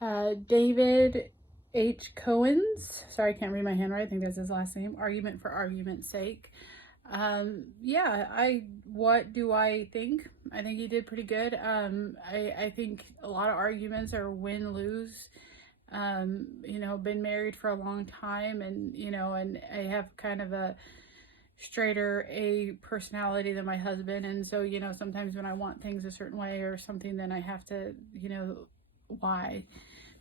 David H. Cohen's, sorry, I can't read my handwriting. I think that's his last name. Argument for argument's sake. Yeah, what do I think? I think he did pretty good. I think a lot of arguments are win-lose. Been married for a long time, and I have kind of a straighter A personality than my husband. And so, sometimes when I want things a certain way or something, then I have to, why.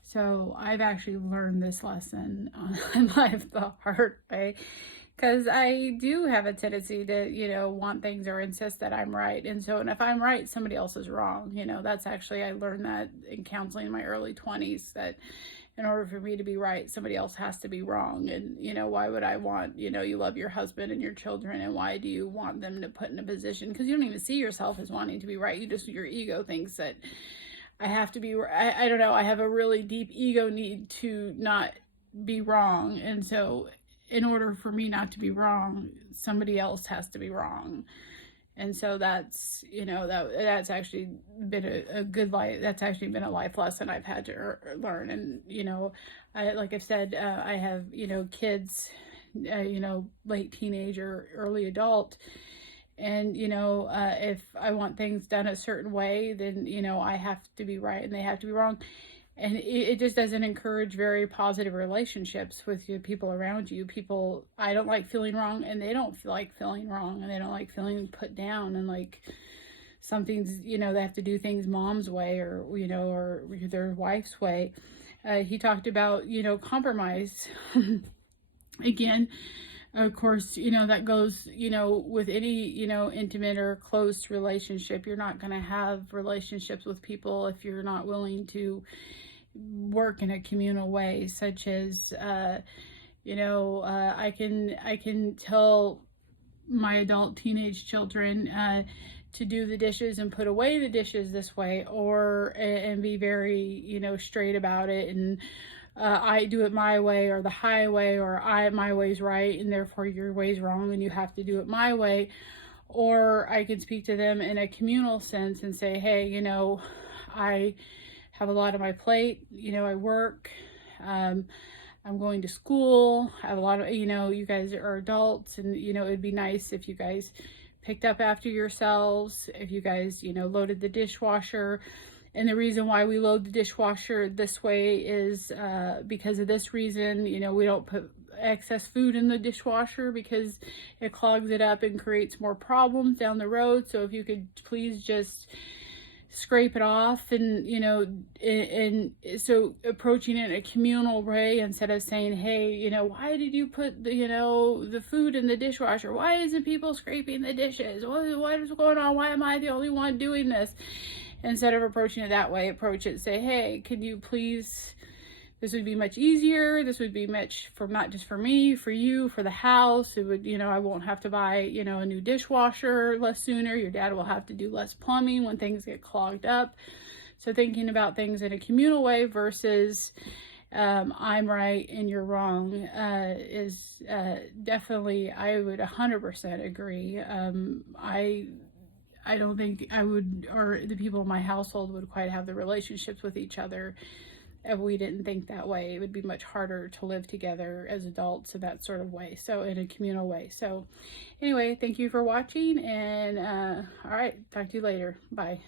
So I've actually learned this lesson in life the hard way, because I do have a tendency to, want things or insist that I'm right. And if I'm right, somebody else is wrong. That's actually, I learned that in counseling in my early 20s, that in order for me to be right, somebody else has to be wrong. And, why would I want, you love your husband and your children, and why do you want them to put in a position? Because you don't even see yourself as wanting to be right. Your ego thinks that I have to be, I don't know, I have a really deep ego need to not be wrong. And so in order for me not to be wrong, somebody else has to be wrong. And so that's, that's actually been a good life. That's actually been a life lesson I've had to learn. And, like I've said, I have, kids, late teenager, early adult. And, if I want things done a certain way, then, I have to be right and they have to be wrong. And it just doesn't encourage very positive relationships with the people around you. I don't like feeling wrong, and they don't like feeling wrong, and they don't like feeling put down, and like something's, they have to do things mom's way, or their wife's way. He talked about, compromise. Again, of course, that goes, with any, intimate or close relationship. You're not going to have relationships with people if you're not willing to work in a communal way, such as, I can tell my adult teenage children to do the dishes and put away the dishes this way, and be very, straight about it. And I do it my way, or the highway, or my way's right and therefore your way's wrong and you have to do it my way. Or I can speak to them in a communal sense and say, hey, I have a lot on my plate, I work, I'm going to school, I have a lot of, you guys are adults, and it'd be nice if you guys picked up after yourselves, if you guys, loaded the dishwasher. And the reason why we load the dishwasher this way is because of this reason. We don't put excess food in the dishwasher because it clogs it up and creates more problems down the road. So if you could please just scrape it off, and and so approaching it in a communal way instead of saying, hey, why did you put the food in the dishwasher? Why isn't people scraping the dishes? What is going on? Why am I the only one doing this? Instead of approaching it that way, approach it, say, hey, can you please, this would be much easier. This would be much for, not just for me, for you, for the house. It would, I won't have to buy, a new dishwasher less sooner. Your dad will have to do less plumbing when things get clogged up. So thinking about things in a communal way versus I'm right and you're wrong is definitely, I would 100% agree. I don't think I would, or the people in my household would quite have the relationships with each other if we didn't think that way. It would be much harder to live together as adults in that sort of way, so in a communal way. So anyway, thank you for watching, and all right, talk to you later. Bye.